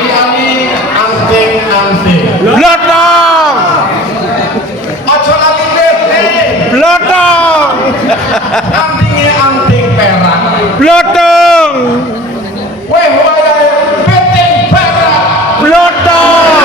liyane anting-anting. Blotong. Aja lali lele. Blotong. Antingnya anting perak. Blotong. Weh wayahe peting perak. Blotong.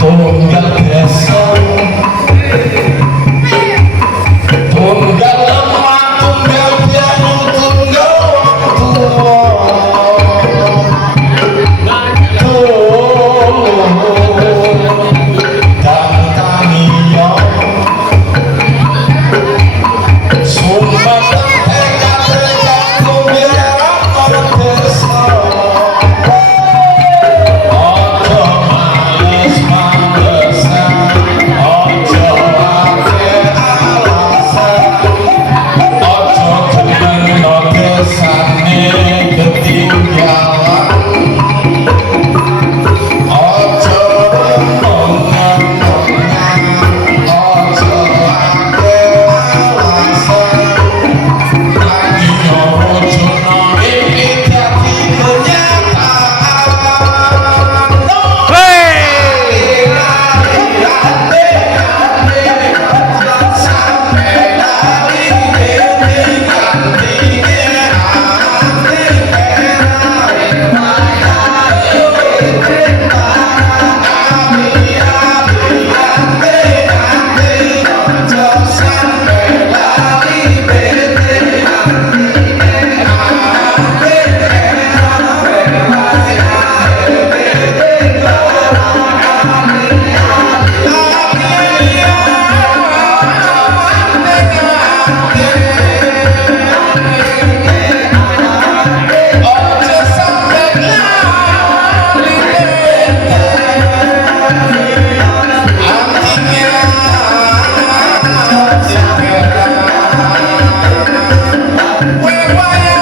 Tunggal desa, tunggal lemah, tunggal pianu, tunggal tua. Dan tamiyo, sumpah tegak-tegak tunggal orang desa. Ojo males-malesan, ojo ake alasan, ojo gemeno desane ketinggalan, ojo omongan-omongan, ojo ake alasan, lagi ojo mimpi dadi kenyataan. Hei. Where